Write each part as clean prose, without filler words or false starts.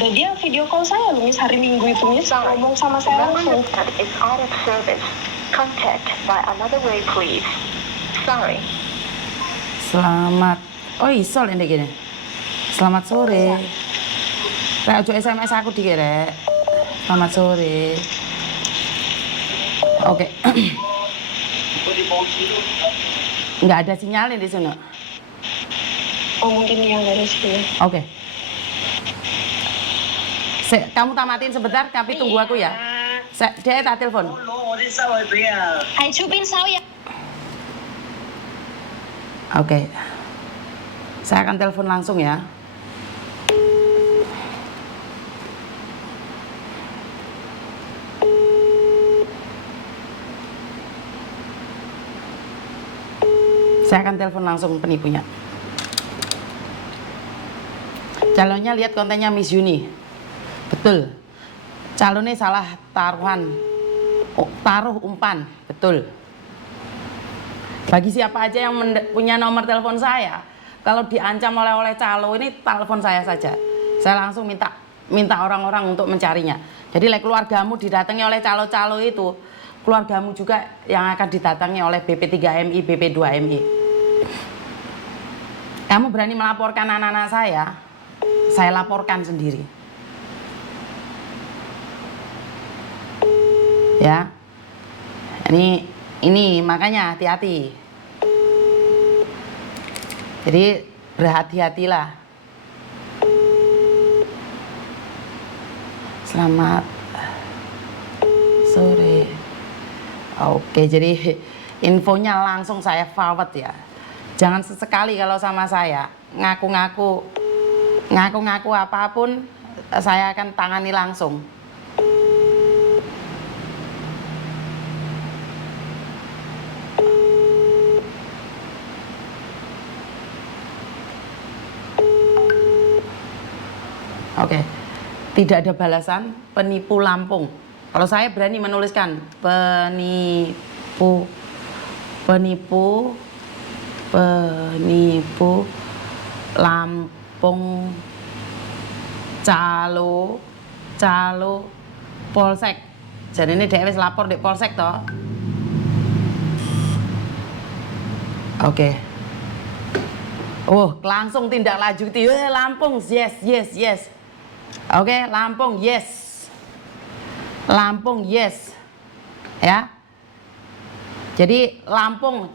Ada, dia video call saya loh, Miss, hari Minggu itu, Miss, ngomong sama saya langsung. Is out of service. Contact by another way, please. Sorry. Selamat. Oh, iso lek gini. Selamat sore. Rek ojo SMS aku dikit, Rek. Selamat sore. Oke. Nggak ada sinyalnya di sana. Oh, mungkin yang dari sini. Oke. Kamu tamatin sebentar, tapi tunggu aku ya. Dia tak telepon. Hai, chupin sao ya. Oke. Saya akan telepon langsung ya. Saya akan telepon langsung penipunya. Calonnya lihat kontennya Miss Yuni. Betul. Calonnya salah taruhan. Taruh umpan. Betul. Bagi siapa aja yang punya nomor telepon saya, kalau diancam oleh calo ini, telepon saya saja. Saya langsung minta orang-orang untuk mencarinya. Jadi keluargamu didatangi oleh calo-calo itu, keluargamu juga yang akan didatangi oleh BP3MI, BP2MI. Kamu berani melaporkan anak-anak saya laporkan sendiri. Ya, ini makanya hati-hati. Jadi berhati-hatilah. Selamat sore. Oke, jadi infonya langsung saya forward ya. Jangan sesekali kalau sama saya ngaku-ngaku apapun, saya akan tangani langsung. Oke, tidak ada balasan, penipu Lampung. Kalau saya berani menuliskan penipu Lampung, calo polsek. Jadi ini dia wis lapor di polsek toh. Oke. Oh, langsung tindak lanjuti. Lampung, yes. Oke, Lampung, yes. Ya. Jadi Lampung,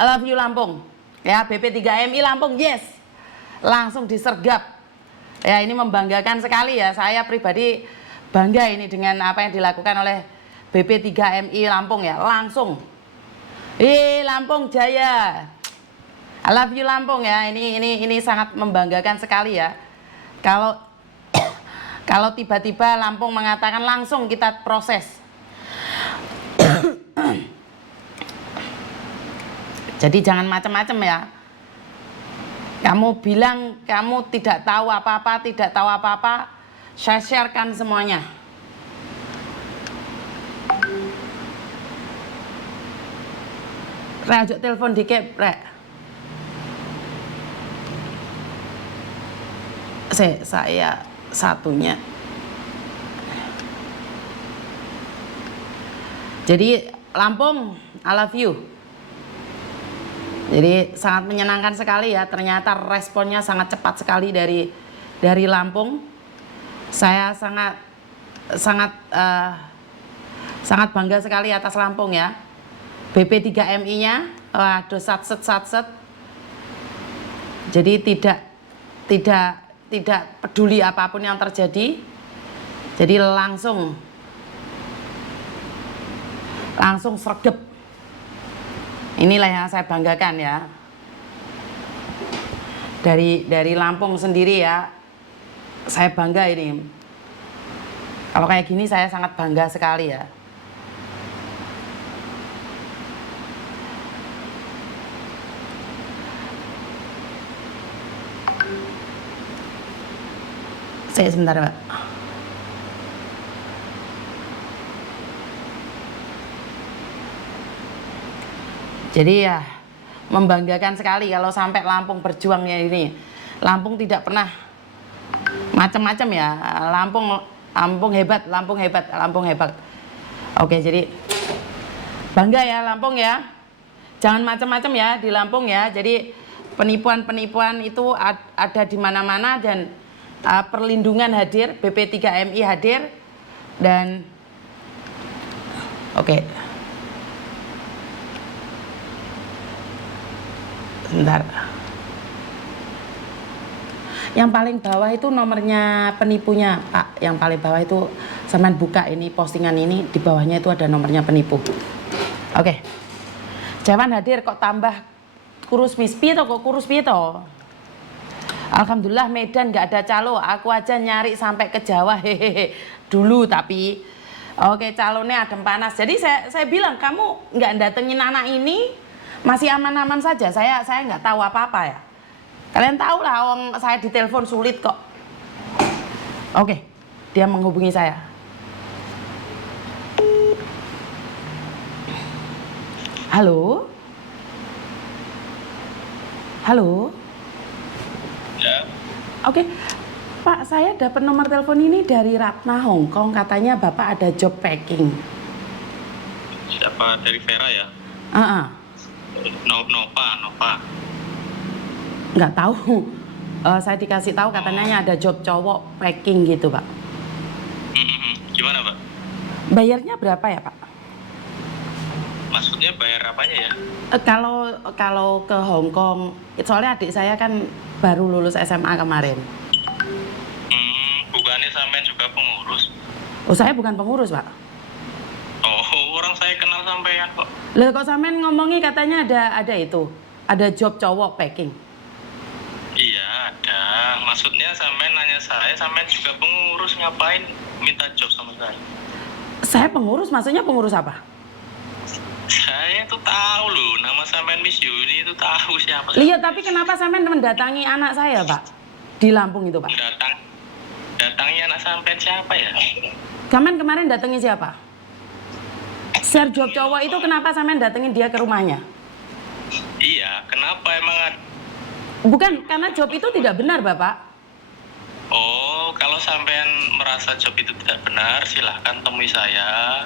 I love you Lampung. Ya, BP3MI Lampung, yes. Langsung disergap. Ya, ini membanggakan sekali ya. Saya pribadi bangga ini dengan apa yang dilakukan oleh BP3MI Lampung ya. Langsung. Lampung Jaya. I love you Lampung ya. Ini sangat membanggakan sekali ya. Kalau tiba-tiba Lampung mengatakan langsung kita proses. Jadi jangan macam-macam ya. Kamu bilang kamu tidak tahu apa-apa, saya sharekan semuanya. Rek, ajak telepon dikit, Rek. Saya satunya. Jadi Lampung, I love you. Jadi sangat menyenangkan sekali ya, ternyata responnya sangat cepat sekali dari Lampung. Saya sangat bangga sekali atas Lampung ya. BP3MI-nya, waduh satset. Jadi tidak peduli apapun yang terjadi. Jadi langsung sergap. Inilah yang saya banggakan ya. Dari Lampung sendiri ya. Saya bangga ini. Kalau kayak gini saya sangat bangga sekali ya. Saya sebentar, Pak. Jadi ya membanggakan sekali kalau sampai Lampung berjuangnya ini. Lampung tidak pernah Macam-macam ya. Lampung hebat, Lampung hebat, Lampung hebat. Oke, jadi bangga ya Lampung ya. Jangan macam-macam ya di Lampung ya. Jadi penipuan-penipuan itu ada di mana-mana dan perlindungan hadir, BP3MI hadir dan oke. Bentar. Yang paling bawah itu nomornya penipunya, Pak. Yang paling bawah itu sampean buka ini postingan ini, di bawahnya itu ada nomornya penipu. Oke. Jawan hadir kok tambah kurus piye to, kok kurus piye to? Alhamdulillah Medan nggak ada calo, aku aja nyari sampai ke Jawa hehehe dulu tapi oke calonnya adem panas. Jadi saya bilang kamu nggak datengin anak ini masih aman-aman saja. Saya nggak tahu apa-apa ya. Kalian tahu lah, saya ditelepon sulit kok. Oke, dia menghubungi saya. Halo? Halo? Ya, Oke, Pak, saya dapat nomor telepon ini dari Ratna Hong Kong. Katanya Bapak ada job packing. siapa dari Vera ya? Nova. Nggak tahu. Saya dikasih tahu katanya ada job cowok packing gitu, Pak. Gimana, Pak? Bayarnya berapa ya, Pak? Maksudnya bayar apanya ya? Kalau ke Hong Kong, soalnya adik saya kan baru lulus SMA kemarin. Bukannya sampean juga pengurus? Oh, saya bukan pengurus, Pak. Oh, orang saya kenal sampean kok. Lah kok sampean ngomongi katanya ada itu, ada job cowok packing. Iya, ada. Maksudnya sampean nanya saya, sampean juga pengurus, ngapain minta job sama saya? Saya pengurus, maksudnya pengurus apa? Saya tuh tahu loh, nama sampean Miss Yuni itu tahu siapa. Iya, tapi kenapa sampean mendatangi anak saya, Pak? Di Lampung itu, Pak. Datangi anak sampean siapa ya? Sampean kemarin datangi siapa? Share job cowok itu kenapa sampean datengin dia ke rumahnya? Iya, kenapa emang Bukan, karena job itu tidak benar, Bapak. Oh, kalau sampean merasa job itu tidak benar, silahkan temui saya.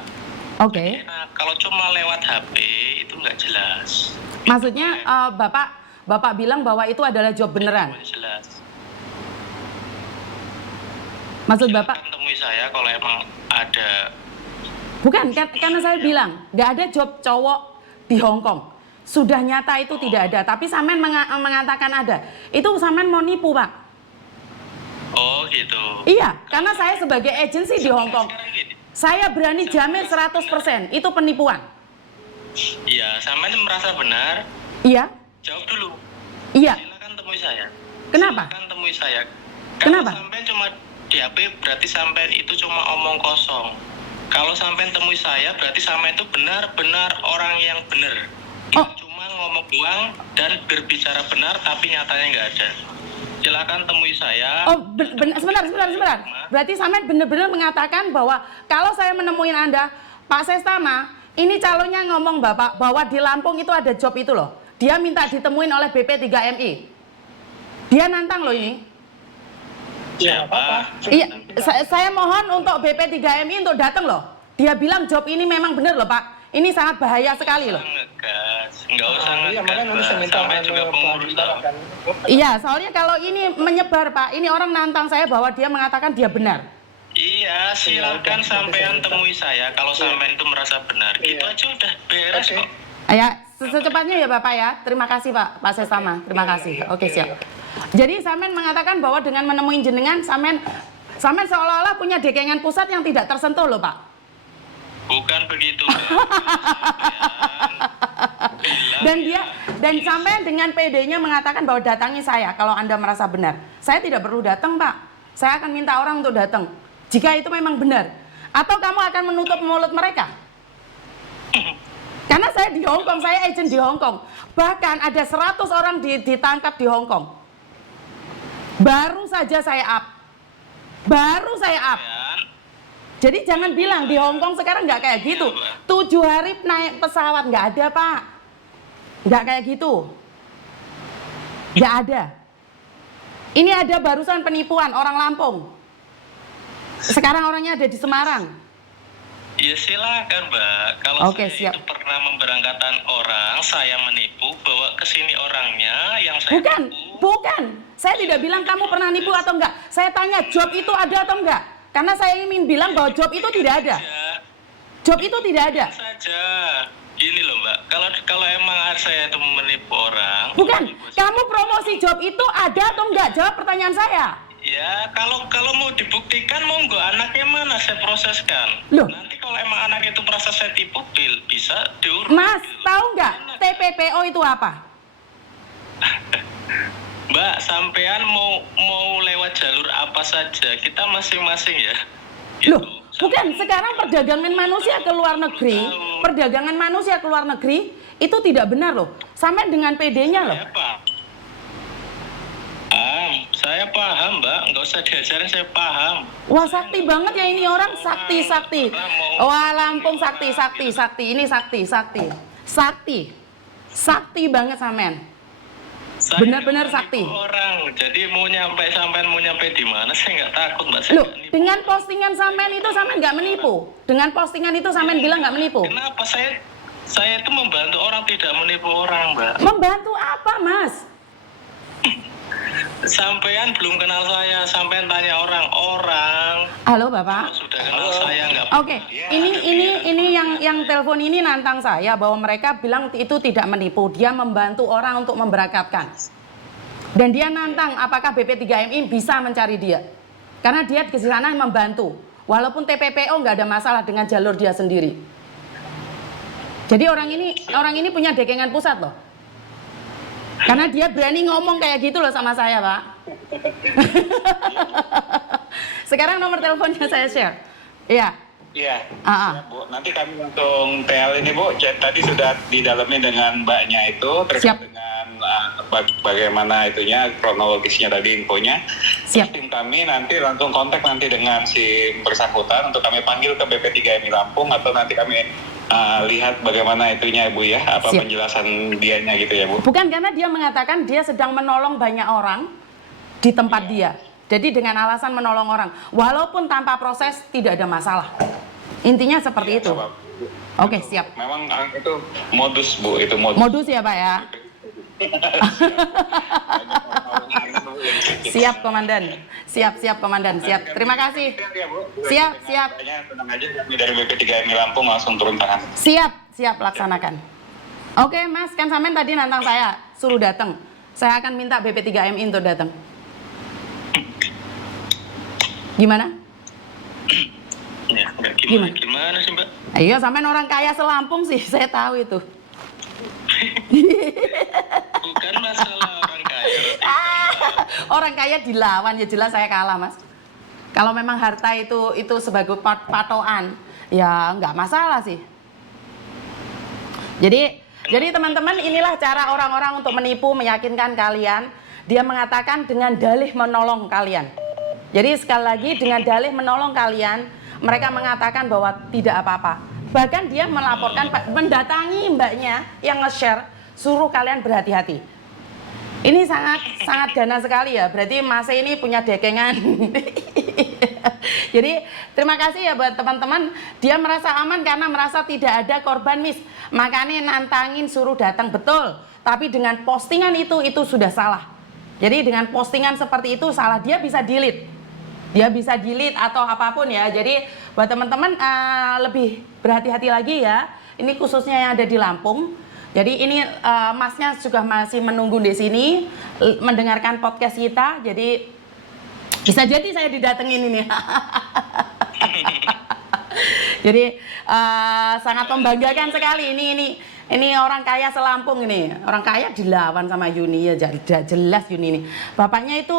Oke. Nah, kalau cuma lewat HP itu nggak jelas. Maksudnya Bapak bilang bahwa itu adalah job beneran. Nggak jelas. Maksud Bapak? Silahkan temui saya kalau emang ada. Bukan, karena saya bilang nggak ada job cowok di Hong Kong. Sudah nyata itu tidak ada, tapi sampean mengatakan ada. Itu sampean mau nipu, Pak. Oh gitu. Iya, karena saya sebagai agensi di Hong Kong, Sekarang gini. saya berani jamin 100% itu penipuan. Iya, sampean merasa benar. Iya? Jawab dulu. Iya. Silakan temui saya. Kenapa? Silakan temui saya. Kenapa? Kalau sampean cuma di HP berarti sampean itu cuma omong kosong. Kalau sampean temui saya berarti sampean itu benar-benar orang yang benar. Oh. Cuma ngomong doang dan berbicara benar tapi nyatanya nggak ada. Silakan temui saya. Oh, sebentar. Berarti sampean benar-benar mengatakan bahwa kalau saya menemui Anda, Pak Sestama, ini calonnya ngomong Bapak bahwa di Lampung itu ada job itu loh. Dia minta ditemuin oleh BP3MI. Dia nantang loh ini. Siapa? Iya, saya mohon untuk BP3MI untuk datang loh. Dia bilang job ini memang benar loh, Pak. Ini sangat bahaya sekali loh. Nggak usah ngegas. Iya, makanya nanti saya minta Sampai juga pengurus tahu. Iya, soalnya kalau ini menyebar, Pak, ini orang nantang saya bahwa dia mengatakan dia benar. Iya, silakan sampean temui saya kalau sampean itu merasa benar. Gitu aja udah beres kok. Ya, secepatnya ya Bapak ya. Terima kasih Pak Sestama. Terima kasih. Oke, siap. Jadi sampean mengatakan bahwa dengan menemui jenengan sampean seolah-olah punya dekengan pusat yang tidak tersentuh loh, Pak. Bukan begitu. Dan sampean dengan PD-nya mengatakan bahwa datangi saya kalau Anda merasa benar. Saya tidak perlu datang, Pak. Saya akan minta orang untuk datang. Jika itu memang benar. Atau kamu akan menutup mulut mereka? Karena saya di Hong Kong, saya agent di Hong Kong. Bahkan ada 100 orang ditangkap di Hong Kong. Baru saja saya up. Jadi jangan bilang di Hong Kong sekarang nggak kayak gitu. 7 hari naik pesawat nggak ada, Pak. Nggak kayak gitu. Nggak ada. Ini ada barusan penipuan orang Lampung. Sekarang orangnya ada di Semarang. Ya silakan Mbak. Kalau Oke, saya siap. itu pernah memberangkatkan orang, saya menipu, bawa ke sini orangnya yang saya Bukan, tipu. bukan. Saya tidak bilang kamu pernah nipu atau enggak. Saya tanya job itu ada atau enggak. Karena saya ingin bilang bahwa job itu tidak ada. Job itu tidak ada. Saja. Gini loh Mbak, kalau emang saya itu menipu orang. Bukan, kamu promosi job itu ada atau enggak? Jawab pertanyaan saya. Ya, kalau mau dibuktikan monggo, anaknya mana saya proseskan. Loh. Nanti kalau emang anak itu proses saya tipu, bisa diurus. Mas, gitu. tahu enggak TPPO itu apa? Mbak, sampean mau lewat jalur apa saja, kita masing-masing ya. Gitu. Loh, bukan. Sekarang perdagangan manusia ke luar negeri, perdagangan manusia ke luar negeri itu tidak benar loh. Sampai dengan PD-nya loh. Saya paham Mbak, nggak usah diajarin, saya paham. Wah, sakti banget ya ini orang, sakti. Wah, Lampung sakti. Ini sakti banget sampean. Saya Benar-benar nggak sakti. menipu orang, jadi sampean mau nyampe di mana, saya nggak takut Mbak. Saya Loh, nggak nipu. dengan postingan sampean itu sampean nggak menipu. Dengan postingan itu sampean bilang nggak menipu. Kenapa saya itu membantu orang, tidak menipu orang Mbak. Membantu apa, Mas? Sampean belum kenal saya, sampean tanya orang. Halo, Bapak. Kalau sudah kenal saya nggak. Oke, ini yang telepon ini nantang saya bahwa mereka bilang itu tidak menipu, dia membantu orang untuk memberangkatkan. Dan dia nantang apakah BP3MI bisa mencari dia. Karena dia ke sana membantu. Walaupun TPPO nggak ada masalah dengan jalur dia sendiri. Jadi orang ini punya dekengan pusat loh. Karena dia berani ngomong kayak gitu loh sama saya, Pak. Sekarang nomor teleponnya saya share. Iya. Iya, Ah. siap, Bu. Nanti kami langsung TL ini, Bu. Tadi sudah didalami dengan Mbaknya itu terkait Siap. dengan bagaimana itunya, kronologisnya tadi infonya. Siap. Terus tim kami nanti langsung kontak nanti dengan si bersangkutan untuk kami panggil ke BP3MI Lampung atau nanti kami lihat bagaimana itunya, Bu ya, apa Siap. penjelasan dianya gitu ya, Bu. Bukan, karena dia mengatakan dia sedang menolong banyak orang di tempat dia. Jadi dengan alasan menolong orang, walaupun tanpa proses tidak ada masalah. Intinya seperti itu. Coba. Oke, siap. Memang itu modus, Bu, itu modus. Modus ya, Pak ya. Siap, Komandan. Siap, Komandan. Siap. Terima kasih. Siap. Tenang aja, kami dari BP3MI Lampung langsung turun tangan. Siap laksanakan. Oke, Mas, kan sampean tadi nantang saya suruh datang. Saya akan minta BP3MI untuk datang. Gimana? Ya, nggak Gimana? gimana sih Mbak? Ayo, sampean orang kaya selampung sih, saya tahu itu. Bukan masalah orang kaya. Orang kaya dilawan, ya jelas saya kalah, Mas. Kalau memang harta itu sebagai patokan, ya nggak masalah sih. Jadi teman-teman, inilah cara orang-orang untuk menipu, meyakinkan kalian. Dia mengatakan dengan dalih menolong kalian. Jadi sekali lagi dengan dalih menolong kalian, mereka mengatakan bahwa tidak apa-apa. Bahkan dia melaporkan, mendatangi mbaknya yang nge-share, suruh kalian berhati-hati. Ini sangat dana sekali ya, berarti Mas ini punya dekengan. Jadi terima kasih ya buat teman-teman, dia merasa aman karena merasa tidak ada korban, Miss. Makanya nantangin suruh datang, betul. Tapi dengan postingan itu sudah salah. Jadi dengan postingan seperti itu salah, dia bisa delete. Dia bisa delete atau apapun ya. Jadi buat teman-teman lebih berhati-hati lagi ya. Ini khususnya yang ada di Lampung. Jadi ini Masnya juga masih menunggu di sini mendengarkan podcast kita. Jadi bisa jadi saya didatengin ini. Jadi sangat membanggakan sekali ini orang kaya selampung ini. Orang kaya dilawan sama Yuni ya, jelas Yuni ini. Bapaknya itu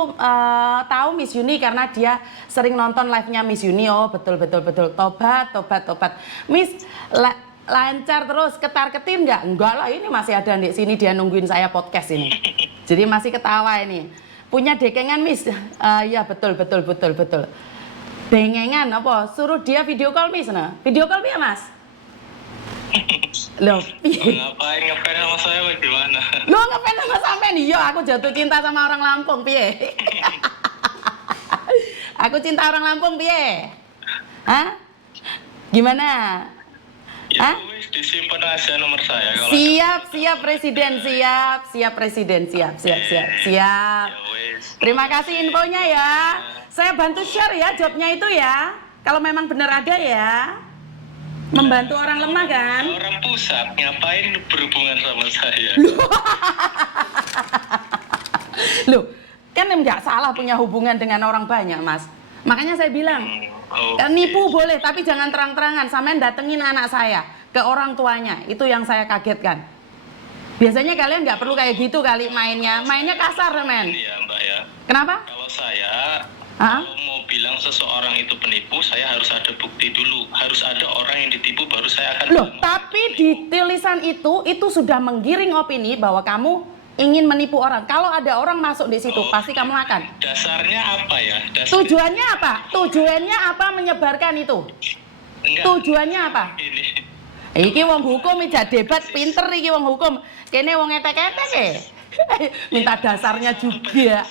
tahu Miss Yuni karena dia sering nonton live-nya Miss Yuni. Oh, betul. Tobat. Miss lancar terus, ketar-ketir enggak? Enggak lah, ini masih ada di sini, dia nungguin saya podcast ini. Jadi masih ketawa ini. Punya dekengan, Miss? Ya, betul. Dengengan apa? Suruh dia video call, Miss. Nah, video call ya, Mas? Loh, piye? Ngapain ngefans sama saya bagaimana? Lo ngefans sama sampean? Iya, aku jatuh cinta sama orang Lampung, piye? Aku cinta orang Lampung, piye? Hah? Gimana? Ya Hah? wis disimpan aja nomor saya kalau Siap presiden, siap presiden, siap. ya wis. Terima kasih infonya ya. Saya bantu share ya jobnya itu ya. Kalau memang benar ada ya. Membantu orang lemah kan? Orang pusat ngapain berhubungan sama saya? Loh, kan nggak salah punya hubungan dengan orang banyak, Mas. Makanya saya bilang, Oke. nipu boleh, tapi jangan terang-terangan. Sampean datengin anak saya ke orang tuanya. Itu yang saya kagetkan. Biasanya kalian nggak perlu kayak gitu kali mainnya. Mainnya kasar, men. Iya Mbak ya. Kenapa? Kalau saya Hah? kalau mau bilang seseorang itu penipu, saya harus ada bukti dulu. Harus ada orang yang ditipu baru saya akan Loh, bilang tapi penipu. di tulisan itu sudah menggiring opini bahwa kamu ingin menipu orang. Kalau ada orang masuk di situ, pasti kamu akan. Dasarnya apa ya? Tujuannya apa? Tujuannya apa menyebarkan itu? Enggak. Tujuannya apa? Ini. Iki wong hukum ijak debat pinter iki wong hukum. Kene wong etek-etek e. Minta dasarnya juga.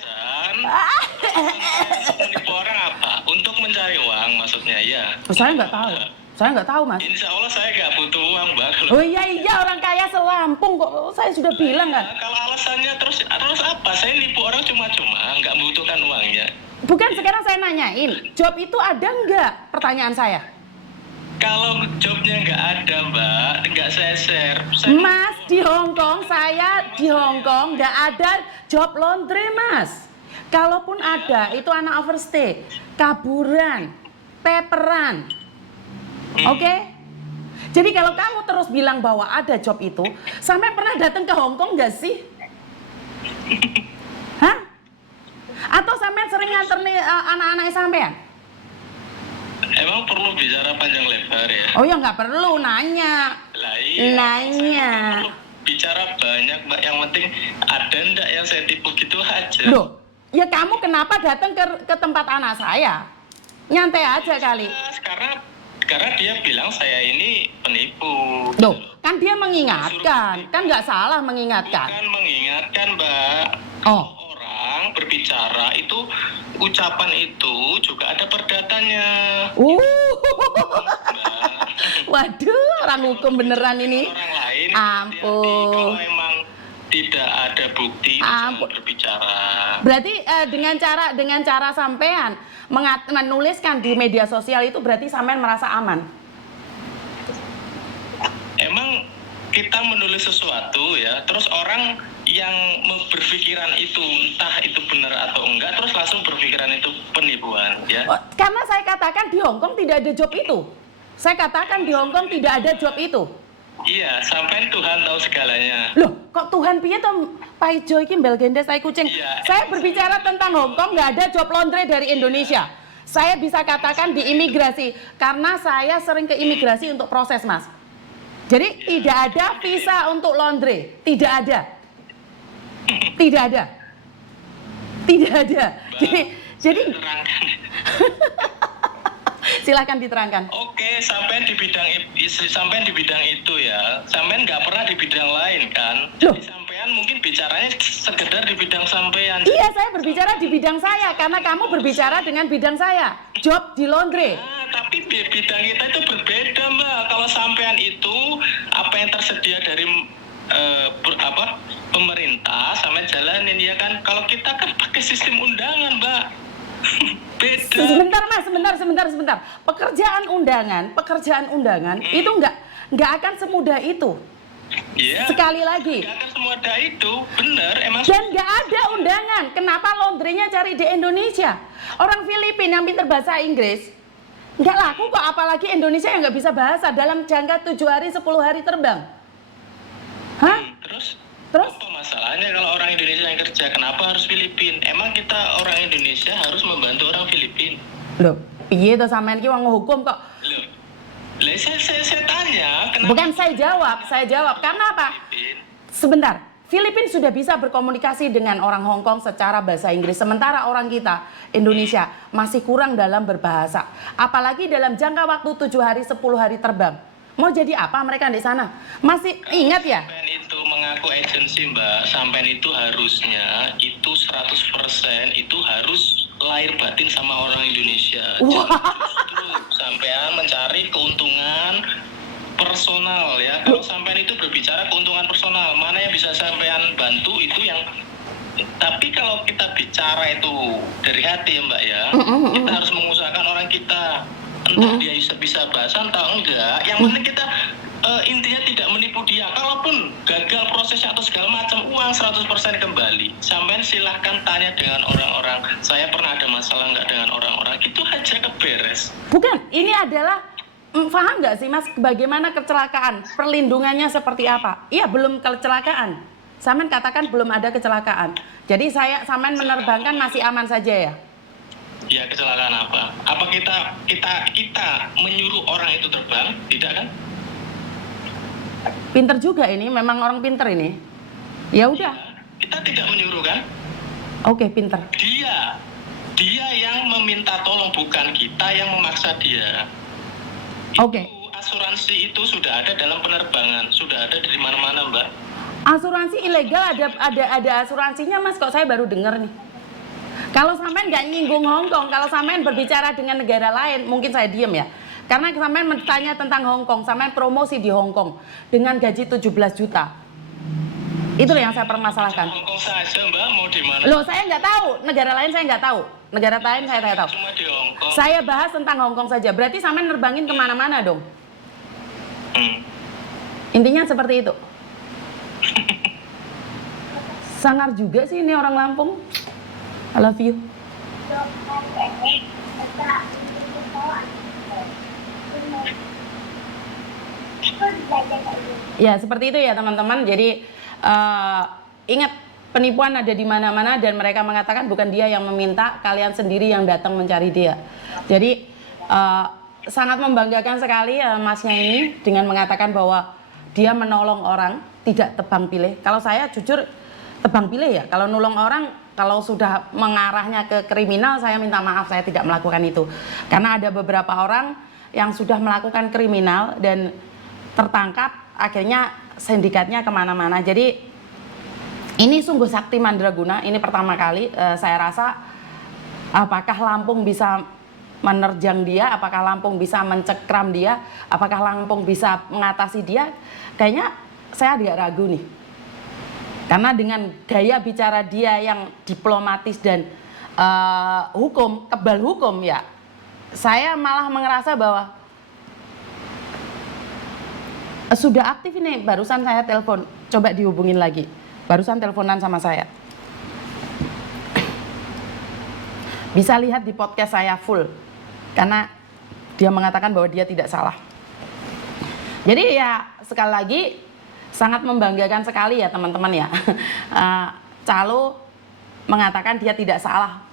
Menipu orang apa? Untuk mencari uang maksudnya ya. Saya nggak tahu. Saya nggak tahu, Mas. Insya Allah saya nggak butuh uang Mbak. Oh iya orang kaya selampung kok. Saya sudah bilang kan. Kalau alasannya terus apa? Saya nipu orang cuma-cuma, nggak membutuhkan uangnya. Bukan, sekarang saya nanyain, job itu ada nggak? Pertanyaan saya. Kalau jobnya nggak ada Mbak, nggak saya share. Mas, di Hongkong, saya di Hongkong nggak ada job laundry, Mas. Kalaupun ada, itu anak overstay, kaburan, peperan. Oke? Jadi kalau kamu terus bilang bahwa ada job itu, sampai pernah datang ke Hongkong nggak sih? Hah? Atau sampai sering nganter nih anak-anak sampean? Emang perlu bicara panjang lebar ya? Oh ya nggak perlu, nanya. Lah iya. Nanya. Perlu bicara banyak Mbak. Yang penting ada ndak yang saya tipu gitu aja. Loh, ya kamu kenapa datang ke tempat anak saya? Nyantai aja kali. Karena dia bilang saya ini penipu. Loh, kan dia mengingatkan, kan nggak salah mengingatkan. Bukan mengingatkan Mbak. Oh, Orang berbicara itu ucapan itu juga ada perdatanya. Waduh, orang hukum beneran ini. Orang lain Ampun. kalau emang tidak ada bukti jangan berbicara. Berarti dengan cara sampean menuliskan di media sosial itu berarti sampean merasa aman. Emang kita menulis sesuatu ya, terus orang yang berpikiran itu entah itu benar atau enggak, terus langsung berpikiran itu penipuan ya. Oh, karena saya katakan di Hongkong tidak ada job itu. Saya katakan di Hongkong tidak ada job itu. Iya, sampai Tuhan tahu segalanya. Loh, kok Tuhan piye to Pak Ijo iki mbel gendes saya kucing. Iya. Saya berbicara tentang Hongkong nggak ada job laundry dari Indonesia. Saya bisa katakan di imigrasi karena saya sering ke imigrasi untuk proses, Mas. Jadi tidak ada visa untuk laundry, tidak ada. Tidak ada. Tidak ada. Jadi Terangkan. silakan diterangkan. Oke, sampai di bidang itu ya. Sampai nggak pernah di bidang lain kan? Loh. Jadi sampean mungkin bicaranya sekedar di bidang sampean. Iya, saya berbicara di bidang saya karena kamu berbicara dengan bidang saya. Job di laundry. Tapi bidang kita itu berbeda Mbak. Kalau sampean itu apa yang tersedia dari pemerintah sampai jalanin ya kan. Kalau kita kan pakai sistem undangan Mbak. Beda. Sebentar. Pekerjaan undangan itu nggak akan semudah itu. Iya. Sekali lagi. Nggak akan semudah itu, bener emang. Dan nggak ada undangan. Kenapa laundrynya cari di Indonesia? Orang Filipina yang pinter bahasa Inggris nggak laku kok, apalagi Indonesia yang nggak bisa bahasa dalam jangka 7 hari 10 hari terbang. Hah? Terus? Terus? Apa masalahnya kalau orang Indonesia yang kerja? Kenapa harus Filipin? Emang kita orang Indonesia harus membantu orang Filipin? Loh, piye to sampean ki wong hukum kok? Loh, saya tanya. Kenapa? Bukan saya jawab. Karena apa? Filipin? Sebentar, Filipina sudah bisa berkomunikasi dengan orang Hong Kong secara bahasa Inggris. Sementara orang kita, Indonesia, masih kurang dalam berbahasa. Apalagi dalam jangka waktu 7 hari, 10 hari terbang. Mau jadi apa mereka di sana? Masih ingat ya? Sampean itu mengaku agensi Mbak, sampean itu harusnya itu 100% itu harus lahir batin sama orang Indonesia. Wah. Justru sampean mencari keuntungan personal ya. Kalau sampean itu berbicara keuntungan personal, mana yang bisa sampean bantu itu yang. Tapi kalau kita bicara itu dari hati ya Mbak ya, kita harus mengusahakan orang kita, entah dia bisa bahasa atau enggak. Yang penting kita intinya tidak menipu dia. Kalaupun gagal prosesnya atau segala macam, uang 100% kembali. Sampai silahkan tanya dengan orang-orang, saya pernah ada masalah enggak dengan orang-orang, itu aja keberes. Bukan, ini adalah paham nggak sih Mas, bagaimana kecelakaan, perlindungannya seperti apa? Iya, belum kecelakaan. Samen katakan belum ada kecelakaan. Jadi Samen menerbangkan masih aman saja ya? Ya, kecelakaan apa? Apa kita menyuruh orang itu terbang? Tidak kan? Pinter juga ini, memang orang pinter ini. Ya udah. Kita tidak menyuruh kan? Oke, pinter. Dia yang meminta tolong, bukan kita yang memaksa dia. Oke. Asuransi itu sudah ada dalam penerbangan, sudah ada di mana-mana Mbak. Asuransi ilegal ada asuransinya Mas, kok saya baru dengar nih. Kalau sampean nggak nyinggung Hong Kong, kalau sampean berbicara dengan negara lain, mungkin saya diem ya. Karena sampean bertanya tentang Hong Kong, sampean promosi di Hong Kong dengan gaji 17 juta. Itu yang saya permasalahkan. Hong Kong saja Mbak, mau di mana? Loh, saya nggak tahu, negara lain saya nggak tahu. Negara lain saya nggak tahu. Cuma di Hong Kong. Saya bahas tentang Hong Kong saja, berarti sampean nerbangin kemana-mana dong. Intinya seperti itu. Sangar juga sih ini orang Lampung. I love you. Ya seperti itu ya teman-teman. Jadi ingat, penipuan ada di mana-mana dan mereka mengatakan bukan dia yang meminta, kalian sendiri yang datang mencari dia. Jadi sangat membanggakan sekali masnya ini dengan mengatakan bahwa dia menolong orang, tidak tebang pilih. Kalau saya jujur tebang pilih ya, kalau nolong orang, kalau sudah mengarahnya ke kriminal, saya minta maaf, saya tidak melakukan itu. Karena ada beberapa orang yang sudah melakukan kriminal dan tertangkap, akhirnya sindikatnya kemana-mana. Jadi ini sungguh sakti mandraguna, ini pertama kali saya rasa. Apakah Lampung bisa menerjang dia, apakah Lampung bisa mencekram dia, apakah Lampung bisa mengatasi dia, kayaknya saya agak ragu nih. Karena dengan gaya bicara dia yang diplomatis dan kebal hukum ya, saya malah merasa bahwa sudah aktif ini. Barusan saya telepon, coba dihubungin lagi. Barusan teleponan sama saya. Bisa lihat di podcast saya full, karena dia mengatakan bahwa dia tidak salah. Jadi ya sekali lagi sangat membanggakan sekali ya teman-teman ya. Calo mengatakan dia tidak salah,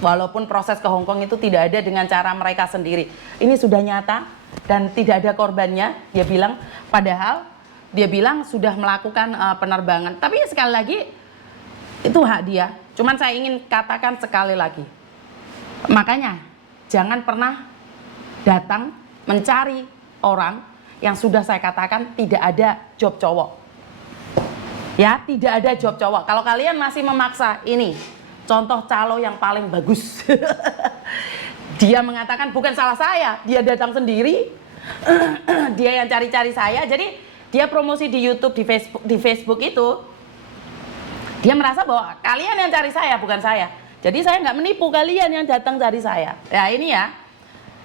walaupun proses ke Hong Kong itu tidak ada dengan cara mereka sendiri. Ini sudah nyata dan tidak ada korbannya, dia bilang. Padahal dia bilang sudah melakukan penerbangan. Tapi sekali lagi itu hak dia. Cuman saya ingin katakan sekali lagi, makanya jangan pernah datang mencari orang yang sudah saya katakan tidak ada job cowok. Ya, tidak ada job cowok. Kalau kalian masih memaksa, ini contoh calo yang paling bagus. Dia mengatakan bukan salah saya, dia datang sendiri. Dia yang cari-cari saya. Jadi dia promosi di YouTube, di Facebook itu, dia merasa bahwa kalian yang cari saya, bukan saya. Jadi saya nggak menipu kalian yang datang cari saya. Ya ini ya.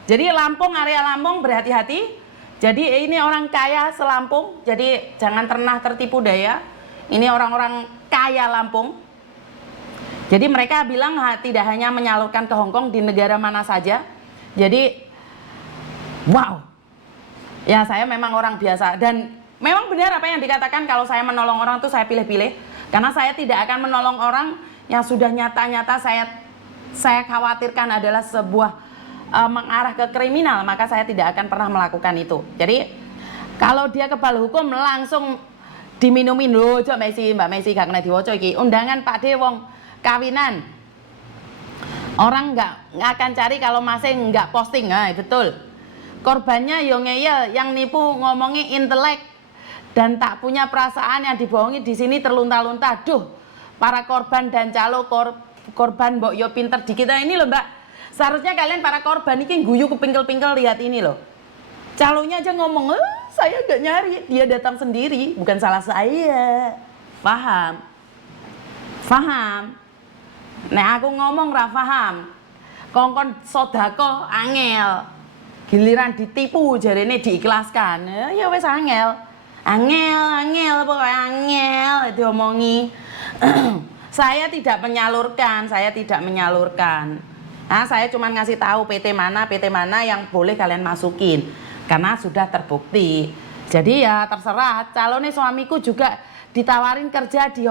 Jadi Lampung, area Lampung berhati-hati. Jadi ini orang kaya se-Lampung, jadi jangan pernah tertipu daya. Ini orang-orang kaya Lampung. Jadi mereka bilang tidak hanya menyalurkan ke Hong Kong, di negara mana saja. Jadi wow. Ya saya memang orang biasa dan memang benar apa yang dikatakan, kalau saya menolong orang itu saya pilih-pilih. Karena saya tidak akan menolong orang yang sudah nyata-nyata saya khawatirkan adalah sebuah mengarah ke kriminal, maka saya tidak akan pernah melakukan itu. Jadi kalau dia kebal hukum langsung diminumin loh, Mbak Messi gak kena diwaca iki. Undangan Pak De wong kawinan. Orang nggak akan cari kalau masih nggak posting, nah betul. korbannya yo ngeyel, yang nipu ngomongin intelek dan tak punya perasaan, yang dibohongi di sini terlunta-lunta. Duh, para korban dan calo korban mbok yo pinter di kita ini loh Mbak. Seharusnya kalian para korban ini guyu kepingkel-pingkel, lihat ini loh. Calonya aja ngomong, saya nggak nyari, dia datang sendiri, bukan salah saya. Paham? Paham? Nek aku ngomong ra paham. Kongkon sodako angel. Giliran ditipu jarene diikhlaskan. Ya wes angel. Angel pokoknya angel diomongi. Saya tidak menyalurkan, Nah, saya cuma ngasih tahu PT mana yang boleh kalian masukin karena sudah terbukti. Jadi ya terserah, calonnya suamiku juga ditawarin kerja di